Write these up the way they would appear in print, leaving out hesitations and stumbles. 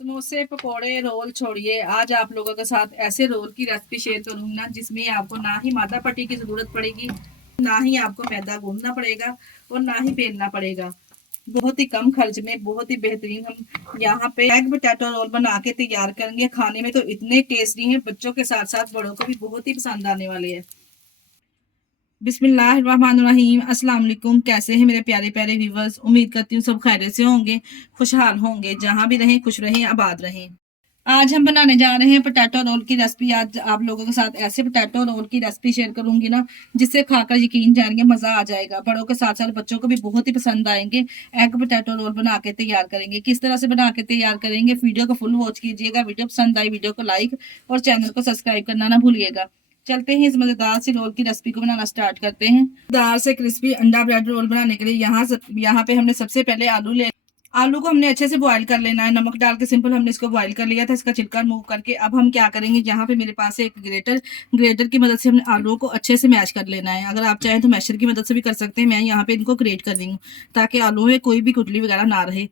समोसे पकोड़े रोल छोड़िए, आज आप लोगों के साथ ऐसे रोल की रेसिपी शेयर करूंगी ना, जिसमें आपको ना ही मैदा पट्टी की जरूरत पड़ेगी, ना ही आपको मैदा गूंदना पड़ेगा और ना ही बेलना पड़ेगा। बहुत ही कम खर्च में बहुत ही बेहतरीन हम यहाँ पे एग पोटैटो रोल बना के तैयार करेंगे। खाने में तो इतने टेस्टी हैं, बच्चों के साथ साथ बड़ों को भी बहुत ही पसंद आने वाले हैं। बिस्मिल्लाहिर्रहमानिर्रहीम। अस्सलाम वालेकुम। कैसे हैं मेरे प्यारे प्यारे व्यूवर्स? उम्मीद करती हूँ सब खैरियत से होंगे, खुशहाल होंगे, जहां भी रहें खुश रहें, आबाद रहें। आज हम बनाने जा रहे हैं पोटैटो रोल की रेसिपी। आज आप लोगों के साथ ऐसे पोटैटो रोल की रेसिपी शेयर करूंगी ना, जिससे खाकर यकीन जानिए मजा आ जाएगा। बड़ों के साथ साथ बच्चों को भी बहुत ही पसंद आएंगे। एग पोटैटो रोल बना के तैयार करेंगे। किस तरह से बना के तैयार करेंगे, वीडियो को फुल वॉच कीजिएगा। वीडियो पसंद आई वीडियो को लाइक और चैनल को सब्सक्राइब करना ना भूलिएगा। चलते हैं इस मजेदार सी रोल की रेसिपी को बनाना स्टार्ट करते हैं। मजेदार से क्रिस्पी अंडा ब्रेड रोल बनाने के लिए यहाँ पे हमने सबसे पहले आलू को हमने अच्छे से बॉईल कर लेना है। नमक डाल के सिंपल हमने इसको बॉईल कर लिया था। इसका छिलका रिमूव करके अब हम क्या करेंगे, यहाँ पे मेरे पास है एक ग्रेटर की मदद से हमने आलूओं को अच्छे से मैश कर लेना है। अगर आप चाहें तो मैशर की मदद से भी कर सकते हैं। मैं यहाँ पे इनको ग्रेट कर रही हूँ ताकि आलू में कोई भी गुठली वगैरह ना रहे।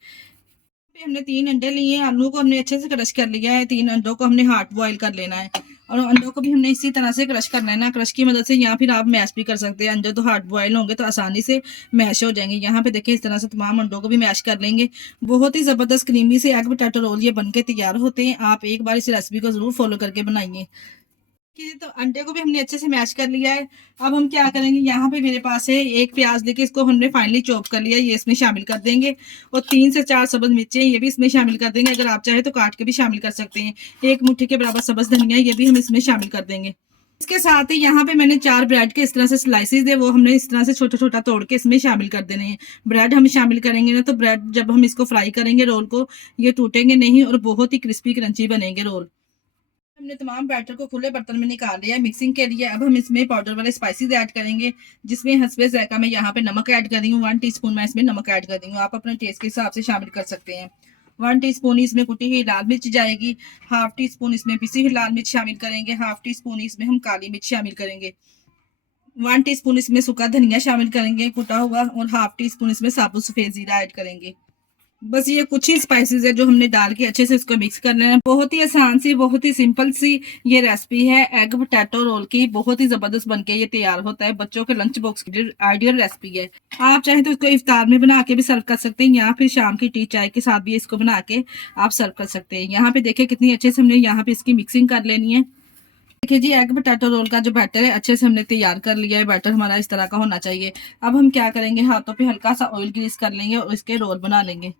हमने 3 अंडे लिए हैं। आलू को हमने अच्छे से क्रश कर लिया है। 3 अंडों को हमने हार्ड बॉईल कर लेना है और अंडों को भी हमने इसी तरह से क्रश कर लेना है, क्रश की मदद से। या फिर आप मैश भी कर सकते हैं। अंडे तो हार्ड बॉईल होंगे तो आसानी से मैश हो जाएंगे। यहाँ पे देखिए इस तरह से तमाम अंडों को भी मैश कर लेंगे। बहुत ही जबरदस्त क्रीमी से एग पोटैटो रोल ये बनके तैयार होते हैं। आप एक बार इस रेसिपी को जरूर फॉलो करके बनाइए। तो अंडे को भी हमने अच्छे से मैश कर लिया है। अब हम क्या करेंगे, यहाँ पे मेरे पास है एक प्याज लेके इसको हमने फाइनली चॉप कर लिया है, ये इसमें शामिल कर देंगे। और 3 से 4 सब्ज मिर्चें ये भी इसमें शामिल कर देंगे। अगर आप चाहे तो काट के भी शामिल कर सकते हैं। 1 मुट्ठी के बराबर सब्ज धनिया ये भी हम इसमें शामिल कर देंगे। इसके साथ ही यहाँ पे मैंने 4 ब्रेड के इस तरह से स्लाइसेस है, वो हमने इस तरह से छोटा छोटा तोड़ के इसमें शामिल कर देने हैं। ब्रेड हम शामिल करेंगे ना, तो ब्रेड जब हम इसको फ्राई करेंगे रोल को, ये टूटेंगे नहीं और बहुत ही क्रिस्पी क्रंची बनेंगे रोल। हमने तमाम बैटर को खुले बर्तन में निकाल लिया है मिक्सिंग के लिए। अब हम इसमें पाउडर वाले स्पाइसेस ऐड करेंगे, जिसमें हस्बे जायका मैं यहाँ पे नमक ऐड कर रही हूँ। 1 टीस्पून मैं इसमें नमक ऐड कर रही हूँ। आप अपने टेस्ट के हिसाब से शामिल कर सकते हैं। 1 टीस्पून इसमें कुटी हुई लाल मिर्च जाएगी। 1/2 टीस्पून इसमें पिसी हुई लाल मिर्च शामिल करेंगे। 1/2 टीस्पून इसमें हम काली मिर्च शामिल करेंगे। 1 टीस्पून इसमें सूखा धनिया शामिल करेंगे कुटा हुआ। और 1/2 टीस्पून इसमें साबुत सफेद जीरा ऐड करेंगे। बस ये कुछ ही स्पाइसेस है जो हमने डाल के अच्छे से इसको मिक्स कर लेना है। बहुत ही आसान सी, बहुत ही सिंपल सी ये रेसिपी है एग पोटैटो रोल की। बहुत ही जबरदस्त बनके ये तैयार होता है। बच्चों के लंच बॉक्स की आइडियल रेसिपी है। आप चाहें तो इसको इफ्तार में बना के भी सर्व कर सकते हैं, या फिर शाम की टी चाय के साथ भी इसको बना के आप सर्व कर सकते हैं। यहाँ पे देखिए कितनी अच्छे से हमने यहाँ पे इसकी मिक्सिंग कर लेनी है। देखिए जी, एग पोटैटो रोल का जो बैटर है अच्छे से हमने तैयार कर लिया है। बैटर हमारा इस तरह का होना चाहिए। अब हम क्या करेंगे, हाथों पे हल्का सा ऑयल ग्रीस कर लेंगे और इसके रोल बना लेंगे।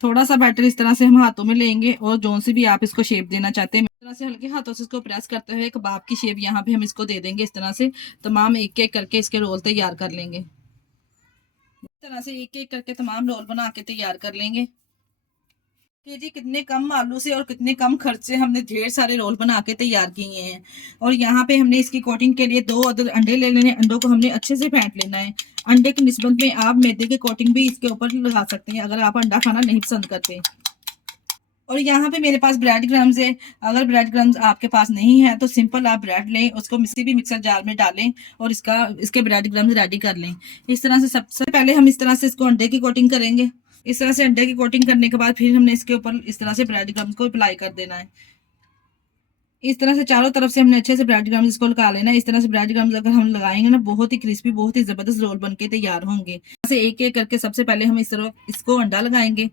थोड़ा सा बैटर इस तरह से हम हाथों में लेंगे और जोन से भी आप इसको शेप देना चाहते हैं, इस तरह से हल्के हाथों से इसको प्रेस करते हुए कबाब की शेप यहाँ पे हम इसको दे देंगे। इस तरह से तमाम एक एक करके इसके रोल तैयार कर लेंगे। इस तरह से एक एक करके तमाम रोल बना के तैयार कर लेंगे। कि जी कितने कम आलू से और कितने कम खर्च से हमने ढेर सारे रोल बना के तैयार किए हैं। और यहाँ पे हमने इसकी कोटिंग के लिए 2 अदर अंडे ले लेने। अंडों को हमने अच्छे से फेंट लेना है। अंडे की निस्बत में आप मैदे की कोटिंग भी इसके ऊपर लगा सकते हैं, अगर आप अंडा खाना नहीं पसंद करते। और यहाँ पे मेरे पास ब्रेड क्रम्स है। अगर ब्रेड क्रम्स आपके पास नहीं है तो सिंपल आप ब्रेड लें, उसको किसी भी मिक्सर जार में डालें और इसके ब्रेड क्रम्स रेडी कर लें। इस तरह से सबसे पहले हम इस तरह से इसको अंडे की कोटिंग करेंगे। इस तरह से अंडे की कोटिंग करने के बाद फिर हमने इसके ऊपर इस तरह से ब्रेड क्रम्स को अप्लाई कर देना है। इस तरह से चारों तरफ से हमने अच्छे से ब्रेड क्रम्स इसको लगा लेना है। इस तरह से ब्रेड क्रम्स अगर हम लगाएंगे ना, बहुत ही क्रिस्पी, बहुत ही जबरदस्त रोल बनके तैयार होंगे। ऐसे एक एक करके सबसे पहले हम इस तरह इसको अंडा लगाएंगे।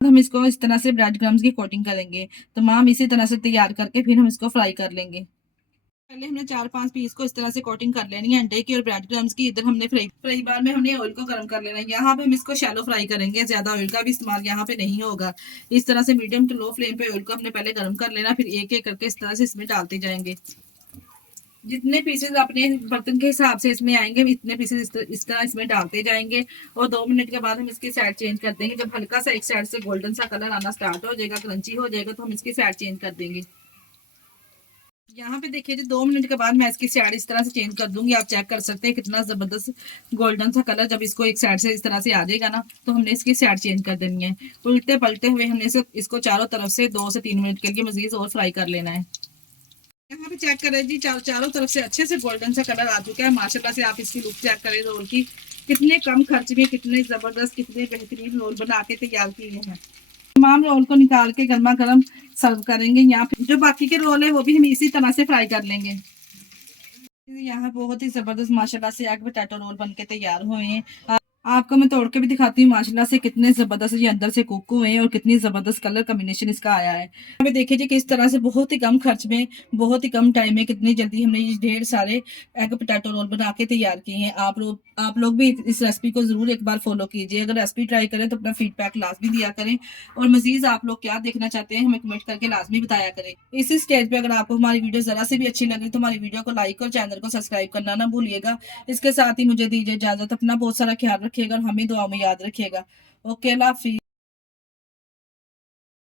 हम इसको इस तरह से ब्रेड क्रम्स की कोटिंग करेंगे। तमाम इसी तरह से तैयार करके फिर हम इसको फ्राई कर लेंगे। पहले हमने 4-5 पीस को इस तरह से कोटिंग कर लेनी है अंडे की और ब्रेड क्रम्स की। इधर हमने फ्राई बार में हमने ऑयल को गर्म कर लेना है। यहाँ पे हम इसको शैलो फ्राई करेंगे, ज्यादा ऑयल का भी इस्तेमाल यहाँ पे नहीं होगा। इस तरह से मीडियम टू लो फ्लेम पे ऑयल को हमने पहले गर्म कर लेना, फिर एक एक करके इस तरह से इसमें डालते जाएंगे। जितने पीसेस अपने बर्तन के हिसाब से इसमें आएंगे, इतने पीसेस इस तरह इसमें डालते जाएंगे। और 2 मिनट के बाद हम इसकी साइड चेंज कर देंगे। जब हल्का सा एक साइड से गोल्डन सा कलर आना स्टार्ट हो जाएगा, क्रंची हो जाएगा, तो हम इसकी साइड चेंज कर देंगे। यहाँ पे देखिए जी, 2 मिनट के बाद मैं इसकी साइड इस तरह से चेंज कर दूंगी। आप चेक कर सकते हैं कितना जबरदस्त गोल्डन सा कलर। जब इसको एक साइड से इस तरह से आ जाएगा ना, तो हमने इसकी साइड चेंज कर देनी है। उल्टे पलटे हुए हमने इसको चारों तरफ से 2 से 3 मिनट के लिए मजीद और फ्राई कर लेना है। यहाँ पे चेक करें जी, चारों तरफ से अच्छे से गोल्डन सा कलर आ चुका है। माशाल्लाह से आप इसकी लुक चेक करें रोल की। कितने कम खर्च में कितने जबरदस्त, कितने बेहतरीन रोल बना के तैयार किए हैं। तमाम रोल को निकाल के गर्मा गर्म सर्व करेंगे। यहाँ पे जो बाकी के रोल है वो भी हम इसी तरह से फ्राई कर लेंगे। यहाँ बहुत ही जबरदस्त माशाल्लाह से एग पोटैटो रोल बनके तैयार हुए हैं। आपको मैं तोड़ के भी दिखाती हूँ माशाल्लाह से कितने जबरदस्त ये अंदर से कुक हुए हैं और कितनी जबरदस्त कलर कॉम्बिनेशन इसका आया है। हमें देखिए जी किस तरह से बहुत ही कम खर्च में बहुत ही कम टाइम में कितनी जल्दी हमने ये ढेर सारे एग पोटैटो रोल बना के तैयार किए हैं। आप लोग भी इस रेसिपी को जरूर एक बार फॉलो कीजिए। अगर रेसिपी ट्राई करें तो अपना फीडबैक लाजमी दिया करें और मजीद आप लोग क्या देखना चाहते हैं हमें कमेंट करके लाजमी बताया करें। इसी स्टेज पे अगर आपको हमारी वीडियो जरा से भी अच्छी लगे तो हमारी वीडियो को लाइक और चैनल को सब्सक्राइब करना ना भूलिएगा। इसके साथ ही मुझे दीजिए इजाजत। अपना बहुत सारा ख्याल रखिएगा और हमें दुआ में याद रखिएगा। ओके, अल्लाह हाफिज़।